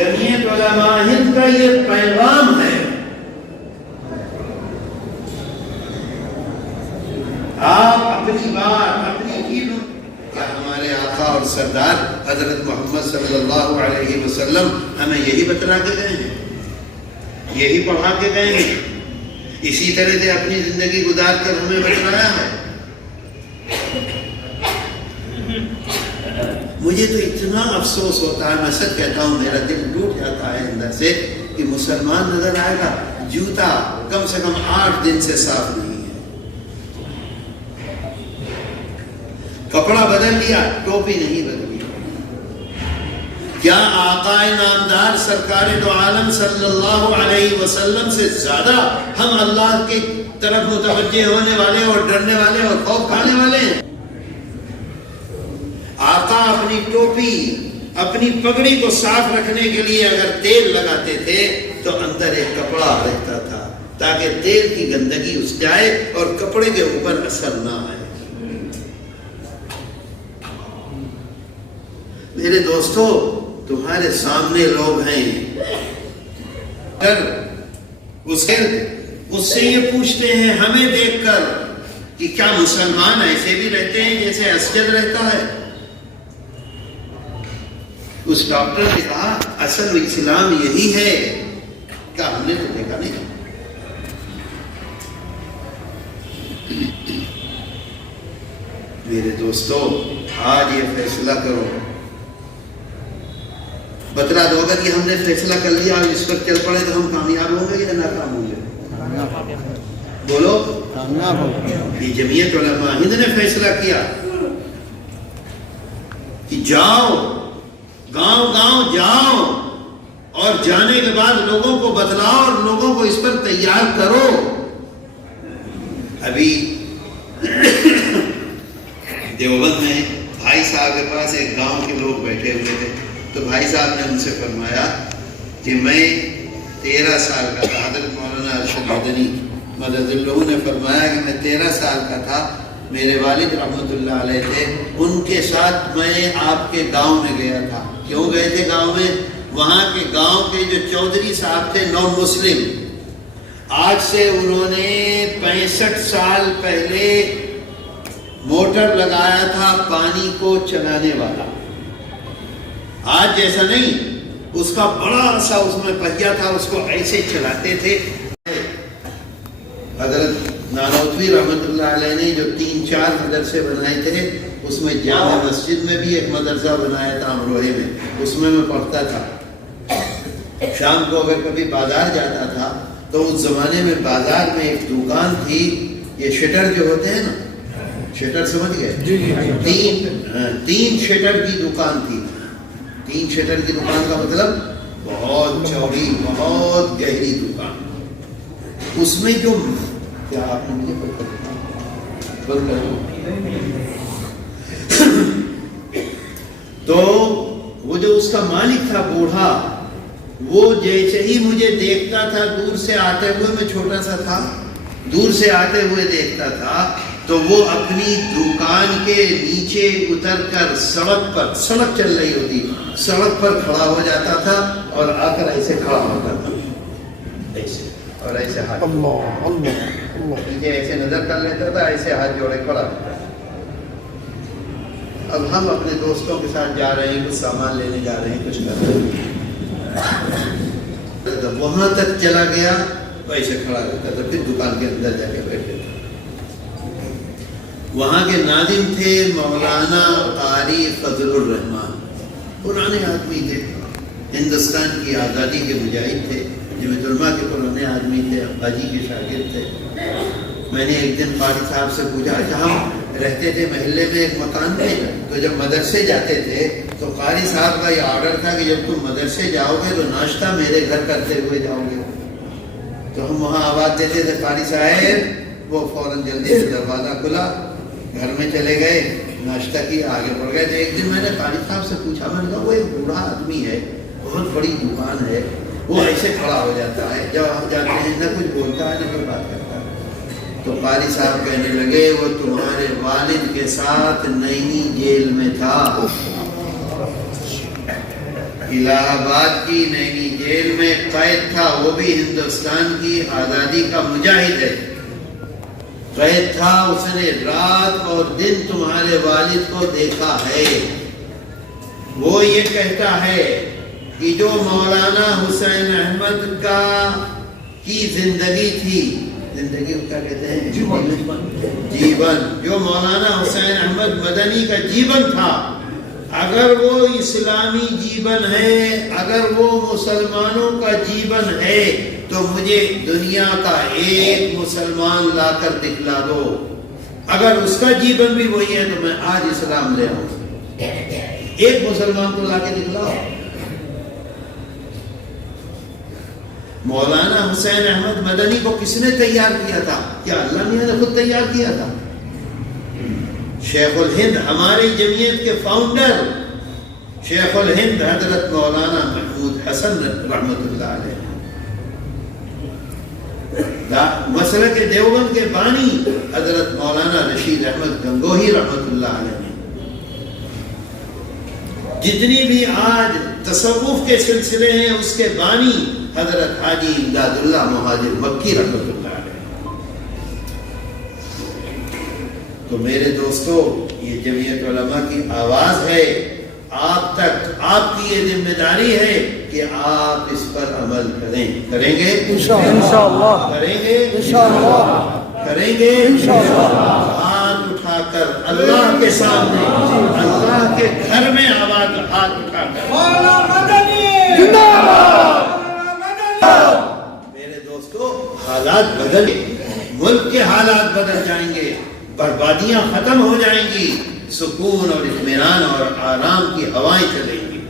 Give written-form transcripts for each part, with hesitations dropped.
جمعیت علماء ہند کا یہ پیغام ہے. آپ اپنی بات اپنی چیزوں کیا ہمارے آقا اور سردار حضرت محمد صلی اللہ علیہ وسلم ہمیں یہی بتلا کے گئے ہیں, یہی پڑھا کے گئے ہیں, اسی طرح سے اپنی زندگی گزار کر ہمیں بتلایا ہے. مجھے تو اتنا افسوس ہوتا ہے, میں سچ کہتا ہوں میرا دل ٹوٹ جاتا ہے اندر سے کہ مسلمان نظر آئے گا جوتا کم سے کم 8 دن سے صاف نہیں ہے, کپڑا بدل لیا ٹوپی نہیں بدلی. کیا آقا نامدار سرکار دو عالم صلی اللہ علیہ وسلم سے زیادہ ہم اللہ کی طرف متوجہ ہونے والے اور ڈرنے والے اور خوف کھانے والے ہیں؟ آقا اپنی ٹوپی اپنی پگڑی کو صاف رکھنے کے لیے اگر تیل لگاتے تھے تو اندر ایک کپڑا رکھتا تھا تاکہ تیل کی گندگی اس جائے اور کپڑے کے اوپر اثر نہ آئے. میرے دوستو, تمہارے سامنے لوگ ہیں, اگر اس سے یہ پوچھتے ہیں ہمیں دیکھ کر کہ کیا مسلمان ایسے بھی رہتے ہیں جیسے اسجد رہتا ہے؟ اس ڈاکٹر نے کہا اصل اسلام یہی ہے. کیا ہم نے تو دیکھا نہیں. میرے دوستو, آج یہ فیصلہ کرو, بتلا دو اگر یہ ہم نے فیصلہ کر لیا اور اس پر چل پڑے تو ہم کامیاب ہوں گے یا ناکام ہوں گے؟ بولو. یہ جمعیت علماء ہند نے فیصلہ کیا کہ جاؤ گاؤں گاؤں جاؤ اور جانے کے بعد لوگوں کو بتلاؤ اور لوگوں کو اس پر تیار کرو. ابھی دیوبند میں بھائی صاحب کے پاس ایک گاؤں کے لوگ بیٹھے ہوئے تھے, تو بھائی صاحب نے ان سے فرمایا کہ میں 13 سال کا تھا. حضرت مولانا ارشد مدنی مدد اللہ نے فرمایا کہ میں 13 سال کا تھا, میرے والد رحمۃ اللہ علیہ تھے, ان کے ساتھ میں آپ کے گاؤں میں گیا تھا. کیوں گئے تھے گاؤں میں؟ وہاں کے گاؤں کے جو چودھری صاحب تھے نان مسلم, آج سے انہوں نے 65 سال پہلے موٹر لگایا تھا پانی کو چلانے والا. آج جیسا نہیں, اس کا بڑا سا اس میں پہیا تھا, اس کو ایسے چلاتے تھے. حضرت نانوتوی رحمت اللہ علیہ نے جو 3-4 مدرسے بنائے تھے, اس میں جامع مسجد میں بھی ایک مدرسہ بنایا تھا امروہے میں, اس میں پڑھتا تھا. شام کو اگر کبھی بازار جاتا تھا تو اس زمانے میں بازار میں ایک دکان تھی, یہ شٹر جو ہوتے ہیں نا, شٹر سمجھ گئے, 3 شٹر کی دکان تھی. 3 شٹر کی دکان کا مطلب بہت چوڑی بہت گہری دکان. اس میں جو کیا آپ نے مجھے تو وہ جو اس کا مالک تھا بوڑھا, وہ جیسے ہی مجھے دیکھتا تھا دور سے آتے ہوئے, میں چھوٹا سا تھا, دور سے آتے ہوئے دیکھتا تھا تو وہ اپنی دکان کے نیچے اتر کر سڑک چل رہی ہوتی, سڑک پر کھڑا ہو جاتا تھا اور آ کر ایسے کھڑا ہوتا تھا, ایسے اور ایسے ہاتھ نیچے ایسے نظر کر لیتا تھا, ایسے ہاتھ جوڑے کھڑا ہوتا. اب ہم اپنے دوستوں کے ساتھ جا رہے ہیں, کچھ سامان لینے جا رہے ہیں, کچھ کر رہے ہیں, وہاں تک چلا گیا تو ایسے کھڑا رہتا تھا, پھر دکان کے اندر جا کے بیٹھے تھے. وہاں کے ناظم تھے مولانا قاری فضل الرحمان, پرانے آدمی تھے, ہندوستان کی آزادی کے مجاہد تھے, جمعیت علماء کے پرانے آدمی تھے, ابا جی کے شاگرد تھے. میں نے ایک دن قاری صاحب سے پوچھا, اچھا ہم رہتے تھے محلے میں ایک مکان میں, تو جب مدرسے جاتے تھے تو قاری صاحب کا یہ آرڈر تھا کہ جب تم مدرسے جاؤ گے تو ناشتہ میرے گھر کرتے ہوئے جاؤ گے. تو ہم وہاں آواز دیتے تھے قاری صاحب, وہ فوراً جلدی سے دروازہ کھلا, گھر میں چلے گئے, ناشتہ کیا, آگے بڑھ گئے. تو ایک دن میں نے قاری صاحب سے پوچھا, میں نے کہا وہ ایک بوڑھا آدمی ہے, بہت بڑی دکان ہے, وہ ایسے کھڑا ہو جاتا ہے, جب ہم جاتے ہیں نہ کچھ بولتا ہے نہ کوئی بات کرتا ہے. تو قاری صاحب کہنے لگے وہ تمہارے والد کے ساتھ نینی جیل میں تھا. الہ آباد کی نینی جیل میں قید تھا، وہ بھی ہندوستان کی آزادی کا مجاہد ہے، قید تھا، اس نے رات اور دن تمہارے والد کو دیکھا ہے۔ وہ یہ کہتا ہے کہ جو مولانا حسین احمد کی زندگی تھی، زندگی کیا کہتے ہیں؟ جیون، جو مولانا حسین احمد مدنی کا جیون تھا، اگر وہ اسلامی جیون ہے، اگر وہ مسلمانوں کا جیون ہے، تو مجھے دنیا کا ایک مسلمان لا کر دکھلا دو، اگر اس کا جیون بھی وہی ہے تو میں آج اسلام لے آؤں۔ ایک مسلمان کو لا کے دکھلاؤ۔ مولانا حسین احمد مدنی کو کس نے تیار کیا تھا؟ کیا اللہ میاں نے خود تیار کیا تھا؟ شیخ الہند، ہماری جمعیت کے فاؤنڈر شیخ الہند حضرت مولانا محمود حسن رحمۃ اللہ علیہ، مسلک دیوبند کے بانی حضرت مولانا رشید احمد گنگوہی رحمۃ اللہ علیہ، جتنی بھی آج تصوف کے سلسلے ہیں اس کے بانی حضرت حاجی امداد اللہ مہاجر مکی رحمۃ اللہ علیہ۔ تو میرے دوستو، یہ جمعیت علماء کی آواز ہے، آپ تک آپ کی یہ ذمہ داری ہے کہ آپ اس پر عمل کریں۔ کریں گے انشاءاللہ، کریں گے انشاءاللہ، کریں گے انشاءاللہ۔ ہاتھ اٹھا کر اللہ کے سامنے، اللہ کے گھر میں آواز ہاتھ اٹھا کر میرے دوستو، حالات بدل، ملک کے حالات بدل جائیں گے، بربادیاں ختم ہو جائیں گی، سکون اور اطمینان اور آرام کی ہوائیں چلیں گی۔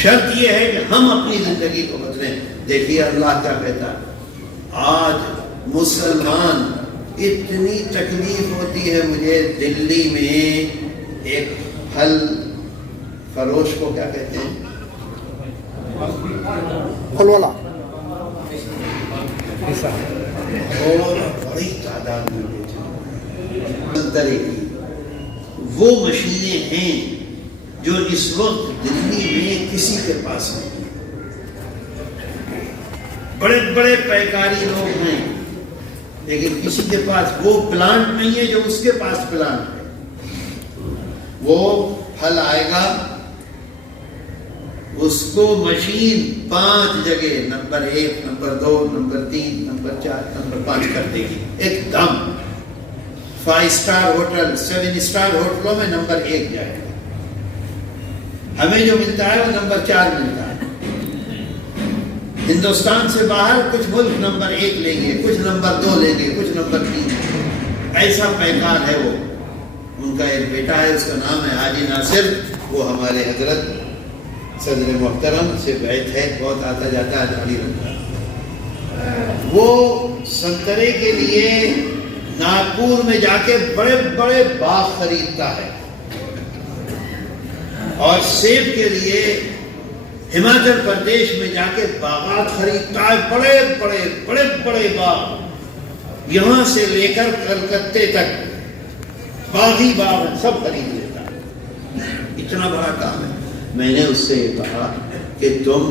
شرط یہ ہے کہ ہم اپنی زندگی کو بدلیں۔ دیکھیے اللہ کیا کہتا ہے، آج مسلمان، اتنی تکلیف ہوتی ہے مجھے دلی میں ایک پھل فروش کو کیا کہتے ہیں، پھل والا، اور بڑی تعداد میں سنترے کی وہ مشینیں ہیں جو اس وقت دلی میں کسی کے پاس نہیں، بڑے بڑے پیکاری لوگ ہیں لیکن کسی کے پاس وہ پلانٹ نہیں ہے جو اس کے پاس پلانٹ ہے۔ وہ پھل آئے گا، اس کو مشین 5 جگہ، number 1، number 2، number 3، number 4، number 5 کر دے گی ایک دم۔ 5 اسٹار ہوٹل، 7 اسٹار ہوٹلوں میں نمبر 1 جائے گا، ہمیں جو ملتا ہے وہ نمبر 4 ملتا ہے۔ ہندوستان سے باہر کچھ ملک نمبر 1 لیں گے، کچھ نمبر 2 لیں گے، کچھ نمبر 3۔ ایسا پیکار ہے وہ۔ ان کا ایک بیٹا ہے، اس کا نام ہے حاجی ناصر، وہ ہمارے حضرت صدر محترم سے بیعت ہے، بہت آتا جاتا ہے، داڑھی رکھتا ہے۔ وہ سنترے کے لیے ناگپور میں جا کے بڑے بڑے باغ خریدتا ہے، اور سیب کے لیے ہماچل پردیش میں جا کے باغات خریدتا ہے، بڑے بڑے بڑے بڑے باغ، یہاں سے لے کر کلکتے تک باغی باغ سب خرید لیتا ہے۔ اتنا بڑا کام ہے۔ میں نے اس سے کہا کہ تم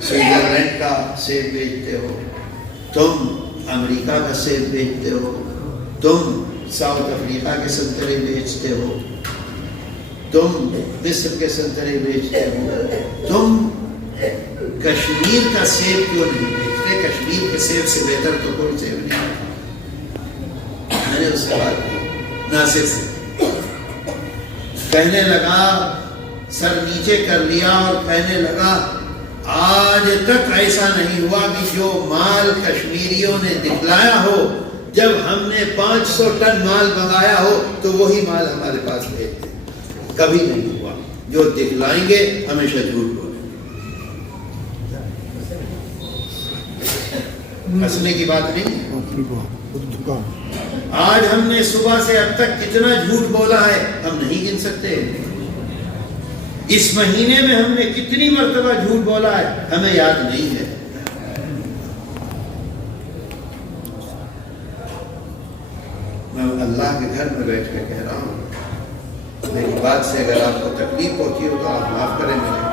سوئٹزرلینڈ کا سیب بیچتے ہو، تم امریکہ کا سیب بیچتے ہو، تم ساؤتھ افریقہ کے سنترے بیچتے ہو، تم مصر کے سنترے بیچتے ہو، تم کشمیر کا سیب کیوں نہیں بیچتے؟ کشمیر کے سیب سے بہتر تو کوئی سیب نہیں آتا۔ میں نے اس سے بات کی ناصر سے، کہنے لگا، سر نیچے کر لیا اور کہنے لگا، آج تک ایسا نہیں ہوا کہ جو مال کشمیریوں نے دکھلایا ہو، جب ہم نے 500 ٹن مال منگایا ہو تو وہی مال ہمارے پاس بھیج دیں، کبھی نہیں ہوا۔ جو دکھلائیں گے ہمیشہ جھوٹ بولیں گے، ہنسنے کی بات نہیں۔ آج ہم نے صبح سے اب تک کتنا جھوٹ بولا ہے ہم نہیں گن سکتے۔ اس مہینے میں ہم نے کتنی مرتبہ جھوٹ بولا ہے ہمیں یاد نہیں ہے۔ میں اللہ کے گھر میں بیٹھ کے کہہ رہا ہوں، میری بات سے اگر آپ کو تکلیف پہنچی ہو تو آپ معاف کریں مجھے.